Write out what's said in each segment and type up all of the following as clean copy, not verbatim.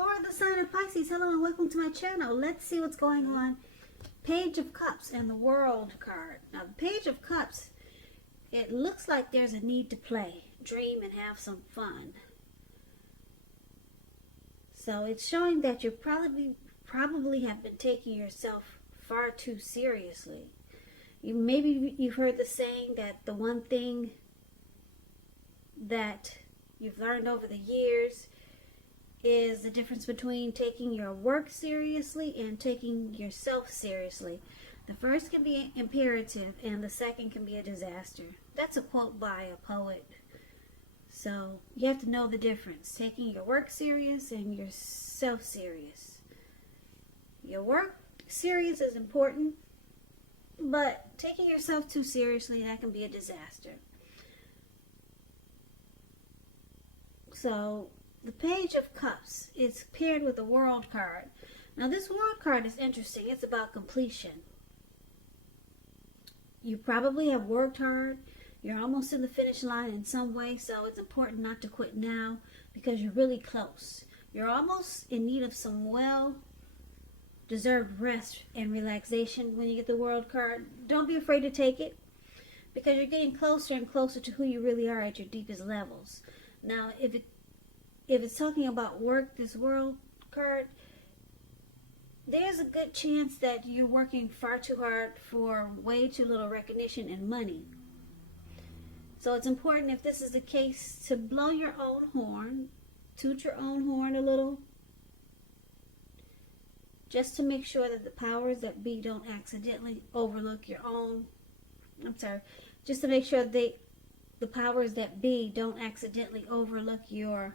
For the sign of Pisces, hello and welcome to my channel. Let's see what's going on. Page of Cups and the World card. Now, the Page of Cups, it looks like there's a need to play, dream, and have some fun. So it's showing that you probably have been taking yourself far too seriously. Maybe you've heard the saying that the one thing that you've learned over the years is the difference between taking your work seriously and taking yourself seriously. The first can be imperative and the second can be a disaster. That's a quote by a poet. So you have to know the difference. Taking your work serious and yourself serious. Your work serious is important, but taking yourself too seriously, that can be a disaster. So the Page of Cups is paired with the World card. Now this World card is interesting. It's about completion. You probably have worked hard. You're almost in the finish line in some way, so it's important not to quit now because you're really close. You're almost in need of some well-deserved rest and relaxation when you get the World card. Don't be afraid to take it because you're getting closer and closer to who you really are at your deepest levels. Now, if it's talking about work, this World card, there's a good chance that you're working far too hard for way too little recognition and money. So it's important, if this is the case, to blow your own horn, toot your own horn a little, just to make sure that the powers that be don't accidentally overlook your own, just to make sure the powers that be don't accidentally overlook your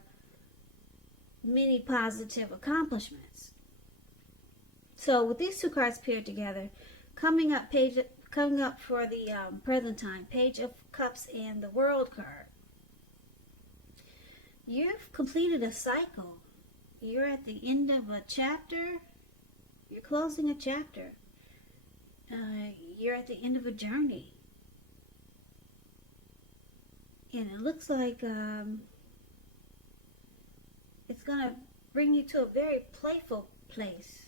many positive accomplishments. So with these two cards paired together, coming up for the present time, Page of Cups and the World card, you've completed a cycle. You're at the end of a chapter. You're closing a chapter. You're at the end of a journey. And it looks like it's going to bring you to a very playful place.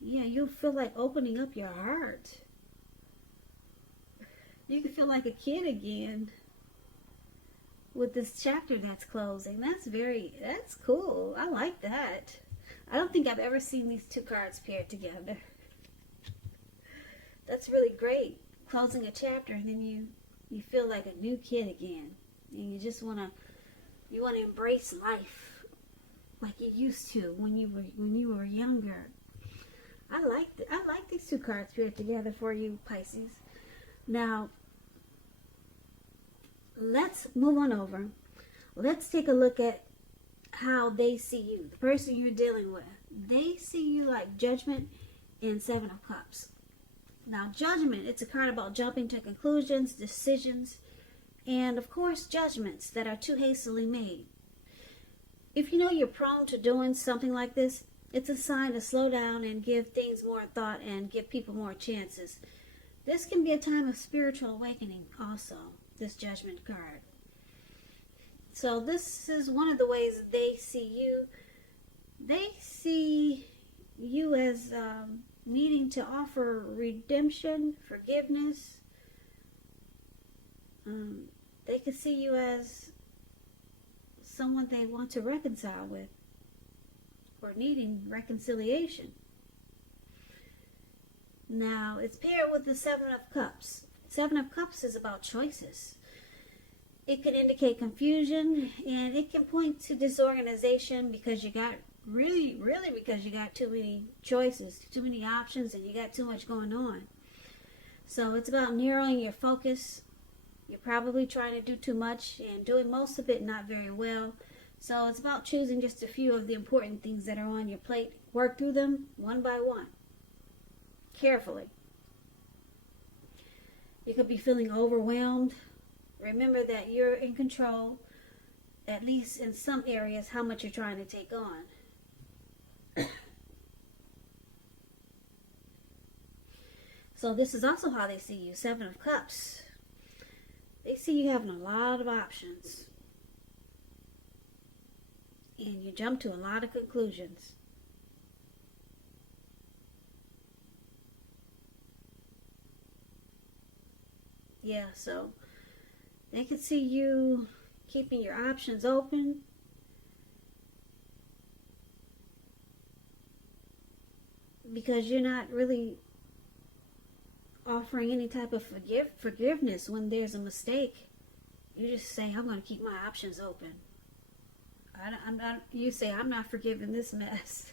Yeah, you'll feel like opening up your heart. You can feel like a kid again with this chapter that's closing. That's cool. I like that. I don't think I've ever seen these two cards paired together. That's really great. Closing a chapter and then you feel like a new kid again. And you just want to embrace life like you used to when you were younger. I like these two cards paired together for you, Pisces. Now, let's move on over. Let's take a look at how they see you, the person you're dealing with. They see you like Judgment and Seven of Cups. Now, Judgment, it's a card about jumping to conclusions, decisions, and of course, judgments that are too hastily made. If you know you're prone to doing something like this, it's a sign to slow down and give things more thought and give people more chances. This can be a time of spiritual awakening also, this Judgment card. So this is one of the ways they see you. They see you as needing to offer redemption, forgiveness. They can see you as someone they want to reconcile with, or needing reconciliation. Now, it's paired with the Seven of Cups. Seven of Cups is about choices. It can indicate confusion, and it can point to disorganization because you got because you got too many choices, too many options, and you got too much going on. So it's about narrowing your focus. You're probably trying to do too much and doing most of it not very well. So it's about choosing just a few of the important things that are on your plate. Work through them one by one, carefully. You could be feeling overwhelmed. Remember that you're in control, at least in some areas, how much you're trying to take on. So this is also how they see you, Seven of Cups. They see you having a lot of options. and you jump to a lot of conclusions. Yeah, so they can see you keeping your options open. Because you're not really offering any type of forgiveness when there's a mistake. You just say, I'm going to keep my options open. You say, I'm not forgiving this mess.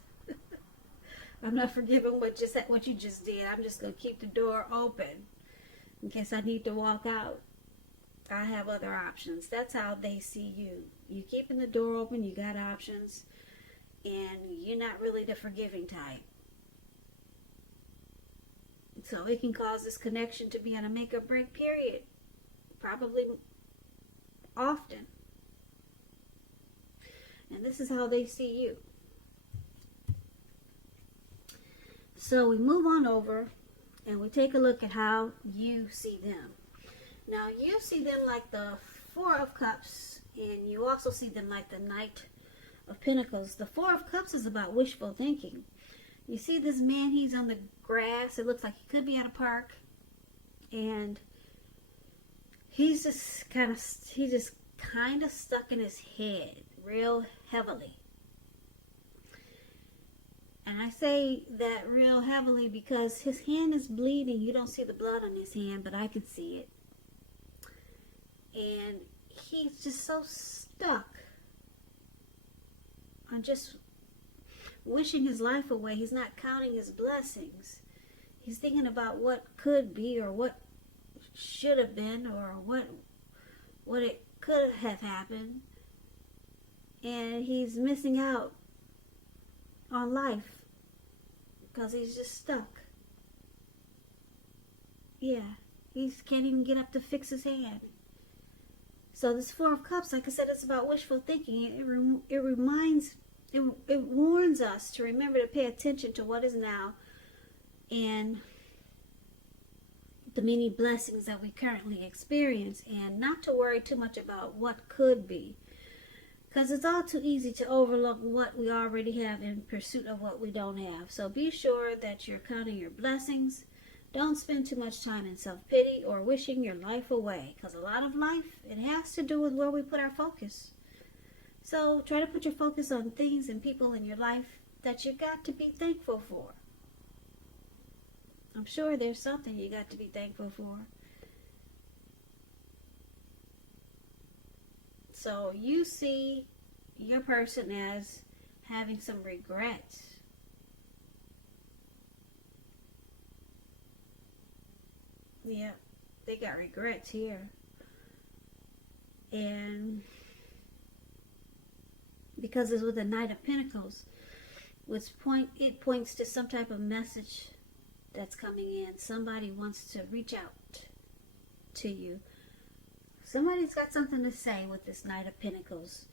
I'm not forgiving what you just did. I'm just going to keep the door open in case I need to walk out. I have other options. That's how they see you. You're keeping the door open. You got options. And you're not really the forgiving type. So it can cause this connection to be on a make or break period. Probably often. And this is how they see you. So we move on over and we take a look at how you see them. Now you see them like the Four of Cups, and you also see them like the Knight of Pentacles. The Four of Cups is about wishful thinking. You see this man, he's on the grass. It looks like he could be at a park. And he's just kind of stuck in his head real heavily. And I say that real heavily because his hand is bleeding. You don't see the blood on his hand, but I can see it. And he's just so stuck on just wishing his life away. He's not counting his blessings. He's thinking about what could be or what should have been or what it could have happened. And he's missing out on life because he's just stuck. Yeah, he can't even get up to fix his hand. So this Four of Cups, like I said, it's about wishful thinking. It warns us to remember to pay attention to what is now and the many blessings that we currently experience, and not to worry too much about what could be. Because it's all too easy to overlook what we already have in pursuit of what we don't have. So be sure that you're counting your blessings. Don't spend too much time in self-pity or wishing your life away. Because a lot of life, it has to do with where we put our focus. So try to put your focus on things and people in your life that you got to be thankful for. I'm sure there's something you got to be thankful for. So you see your person as having some regrets. Yeah, they got regrets here. And because it's with the Knight of Pentacles, it points to some type of message that's coming in. Somebody wants to reach out to you. Somebody's got something to say with this Knight of Pentacles.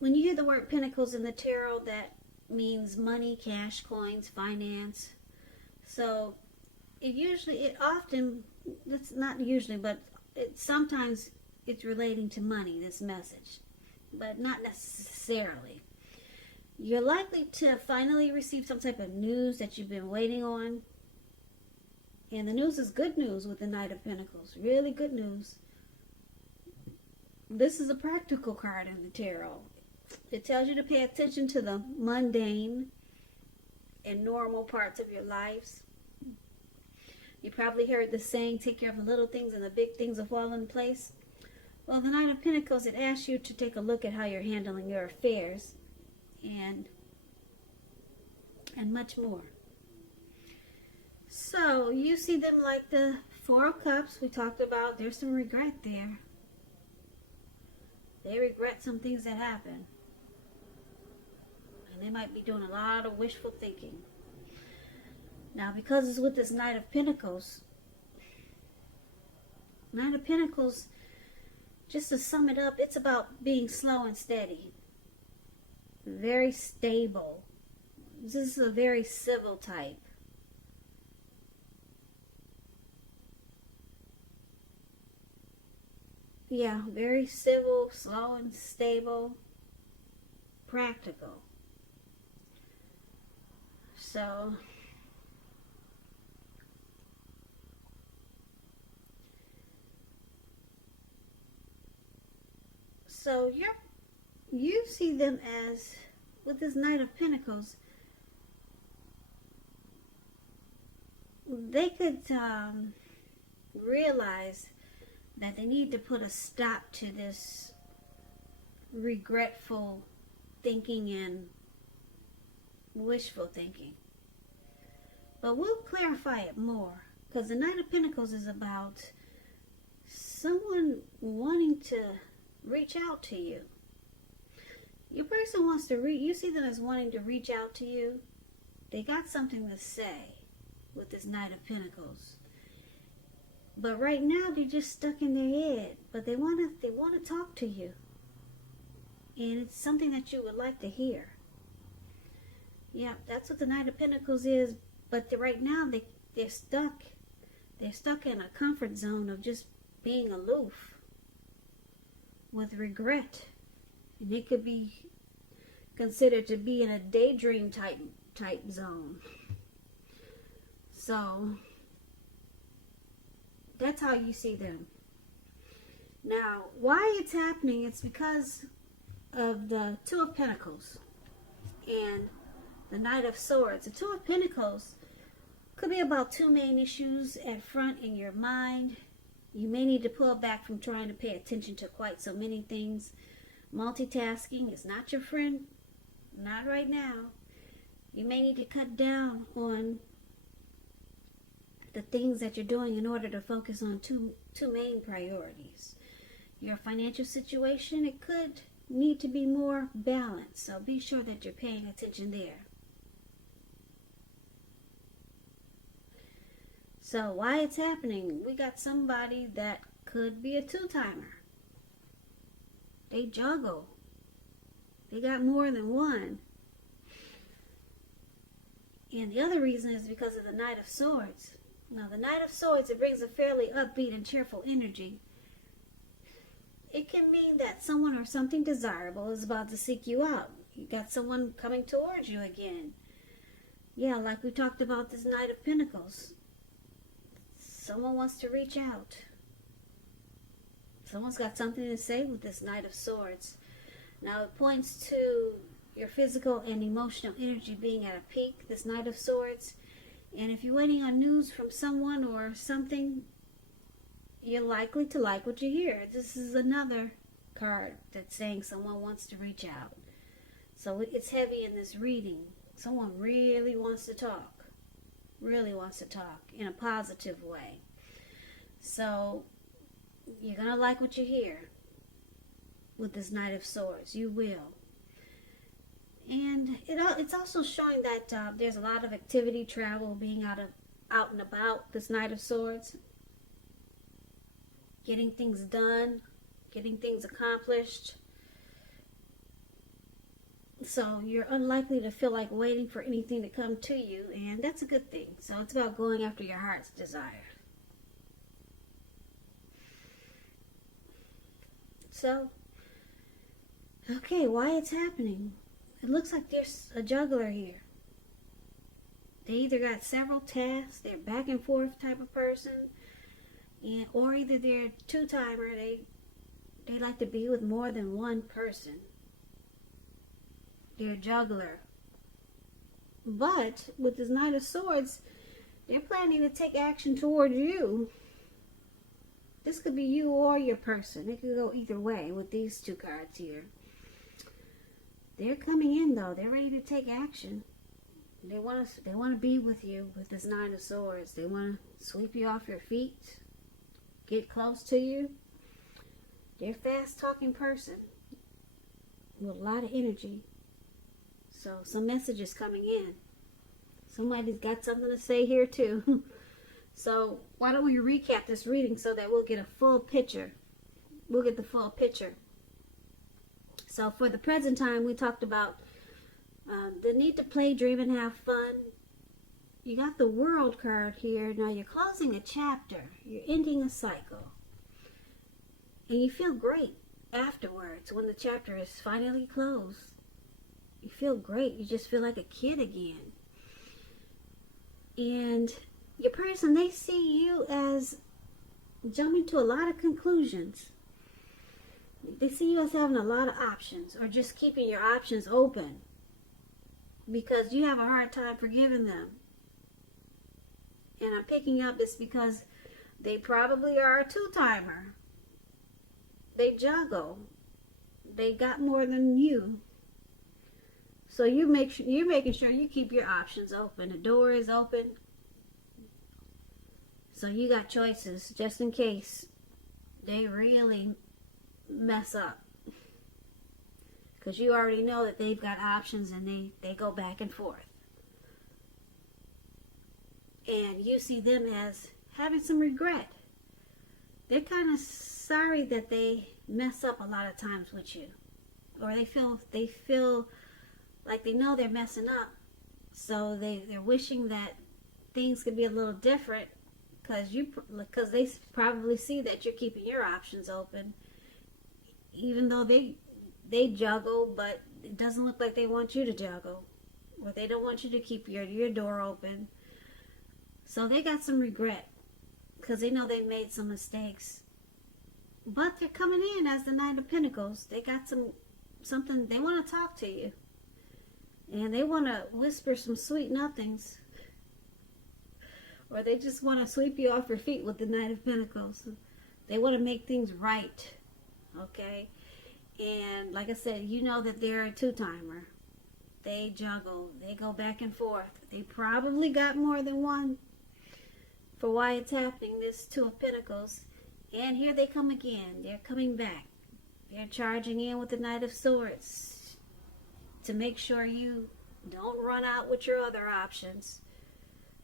When you hear the word Pentacles in the tarot, that means money, cash, coins, finance. So sometimes it's relating to money, this message, but not necessarily. You're likely to finally receive some type of news that you've been waiting on. And the news is good news with the Knight of Pentacles. Really good news. This is a practical card in the tarot. It tells you to pay attention to the mundane and normal parts of your lives. You probably heard the saying, take care of the little things and the big things will fall in place. Well, the Knight of Pentacles, it asks you to take a look at how you're handling your affairs and much more. So you see them like the Four of Cups we talked about. There's some regret there. They regret some things that happened. And they might be doing a lot of wishful thinking. Now, because it's with this Knight of Pentacles, just to sum it up, it's about being slow and steady. Very stable. This is a very civil type. Yeah, very civil, slow and stable. practical. So you see them as, with this Knight of Pentacles, they could realize that they need to put a stop to this regretful thinking and wishful thinking. But we'll clarify it more, because the Knight of Pentacles is about someone wanting to reach out to you. Your person wants to you see them as wanting to reach out to you. They got something to say with this Knight of Pentacles. But right now they're just stuck in their head. But they want to talk to you. And it's something that you would like to hear. Yeah, that's what the Knight of Pentacles is. But right now they're stuck. They're stuck in a comfort zone of just being aloof with regret. And it could be considered to be in a daydream type zone. So that's how you see them. Now, why it's happening, it's because of the Two of Pentacles and the Knight of Swords. The Two of Pentacles could be about two main issues at front in your mind. You may need to pull back from trying to pay attention to quite so many things. Multitasking is not your friend. Not right now. You may need to cut down on the things that you're doing in order to focus on two main priorities. Your financial situation, it could need to be more balanced. So be sure that you're paying attention there. So why it's happening? We got somebody that could be a two-timer. They juggle. They got more than one. And the other reason is because of the Knight of Swords. Now, the Knight of Swords, it brings a fairly upbeat and cheerful energy. It can mean that someone or something desirable is about to seek you out. You got someone coming towards you again. Yeah, like we talked about this Knight of Pentacles. Someone wants to reach out. Someone's got something to say with this Knight of Swords. Now, it points to your physical and emotional energy being at a peak, this Knight of Swords. And if you're waiting on news from someone or something, you're likely to like what you hear. This is another card that's saying someone wants to reach out. So it's heavy in this reading. Someone really wants to talk. Really wants to talk in a positive way. So you're going to like what you hear with this Knight of Swords. You will. And it's also showing that there's a lot of activity, travel, being out and about, this Knight of Swords. Getting things done, getting things accomplished. So you're unlikely to feel like waiting for anything to come to you, and that's a good thing. So it's about going after your heart's desire. So, okay, why it's happening? It looks like there's a juggler here. They either got several tasks, they're back and forth type of person, or either they're two-timer, they like to be with more than one person. They're a juggler. But with this Knight of Swords, they're planning to take action toward you. This could be you or your person. It could go either way with these two cards here. They're coming in though. They're ready to take action. They want to be with you with this Nine of Swords. They want to sweep you off your feet, get close to you. They're a fast-talking person with a lot of energy. So some messages coming in. Somebody's got something to say here too. So why don't we recap this reading so that we'll get a full picture. We'll get the full picture. So for the present time, we talked about the need to play, dream, and have fun. You got the World card here. Now you're closing a chapter. You're ending a cycle. And you feel great afterwards when the chapter is finally closed. You feel great. You just feel like a kid again. And your person, they see you as jumping to a lot of conclusions. They see you as having a lot of options, or just keeping your options open because you have a hard time forgiving them. And I'm picking up it's because they probably are a two-timer. They juggle. They got more than you. So you're making sure you keep your options open. The door is open. So you got choices just in case they really mess up. Because you already know that they've got options and they go back and forth. And you see them as having some regret. They're kind of sorry that they mess up a lot of times with you. Or they feel like they know they're messing up. So they're wishing that things could be a little different because they probably see that you're keeping your options open. Even though they juggle, but it doesn't look like they want you to juggle. Or they don't want you to keep your door open. So they got some regret because they know they made some mistakes. But they're coming in as the Knight of Pentacles. They got something, they want to talk to you. And they want to whisper some sweet nothings. Or they just want to sweep you off your feet with the Knight of Pentacles. They want to make things right. Okay? And like I said, you know that they're a two-timer. They juggle. They go back and forth. They probably got more than one for why it's happening, this Two of Pentacles. And here they come again. They're coming back. They're charging in with the Knight of Swords to make sure you don't run out with your other options.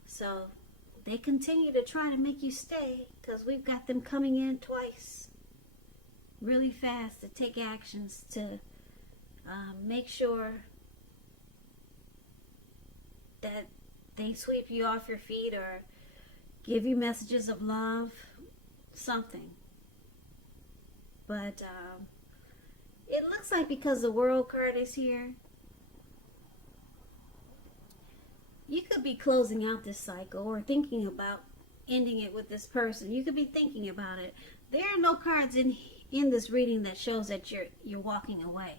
So they continue to try to make you stay because we've got them coming in twice really fast to take actions to make sure that they sweep you off your feet or give you messages of love, something. But it looks like because the World card is here, you could be closing out this cycle or thinking about ending it with this person. You could be thinking about it. There are no cards in this reading that shows that you're walking away.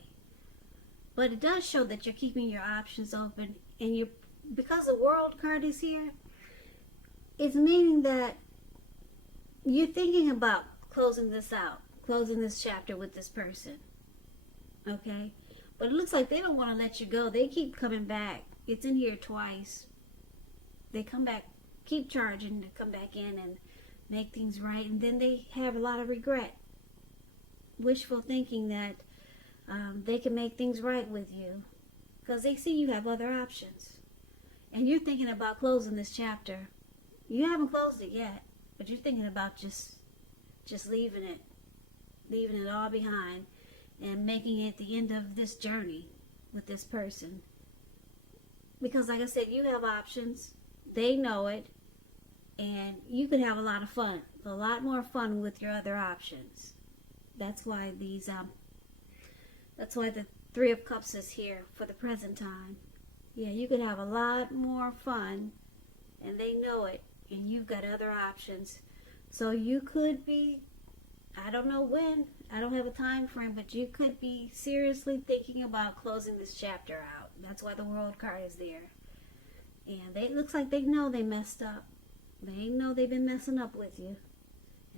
But it does show that you're keeping your options open, and because the World card is here, it's meaning that you're thinking about closing this out, closing this chapter with this person. Okay? But it looks like they don't want to let you go. They keep coming back. It's in here twice. They come back, keep charging to come back in and make things right. And then they have a lot of regret. Wishful thinking that they can make things right with you. Because they see you have other options. And you're thinking about closing this chapter. You haven't closed it yet. But you're thinking about just leaving it all behind. And making it the end of this journey with this person. Because like I said, you have options. They know it. And you could have a lot of fun. A lot more fun with your other options. That's why the Three of Cups is here for the present time. Yeah, you could have a lot more fun. And they know it. And you've got other options. So you could be, I don't know when, I don't have a time frame, but you could be seriously thinking about closing this chapter out. That's why the World card is there. And it looks like they know they messed up. They know they've been messing up with you.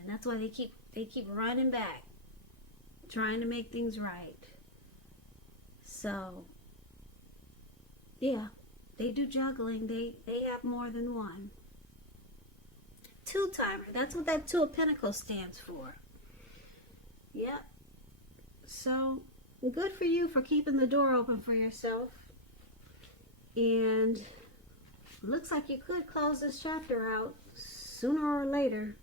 And that's why they keep running back, trying to make things right. So, yeah, they do juggling. They have more than one. Two-timer. That's what that Two of Pentacles stands for. Yep. So, good for you for keeping the door open for yourself. And looks like you could close this chapter out sooner or later.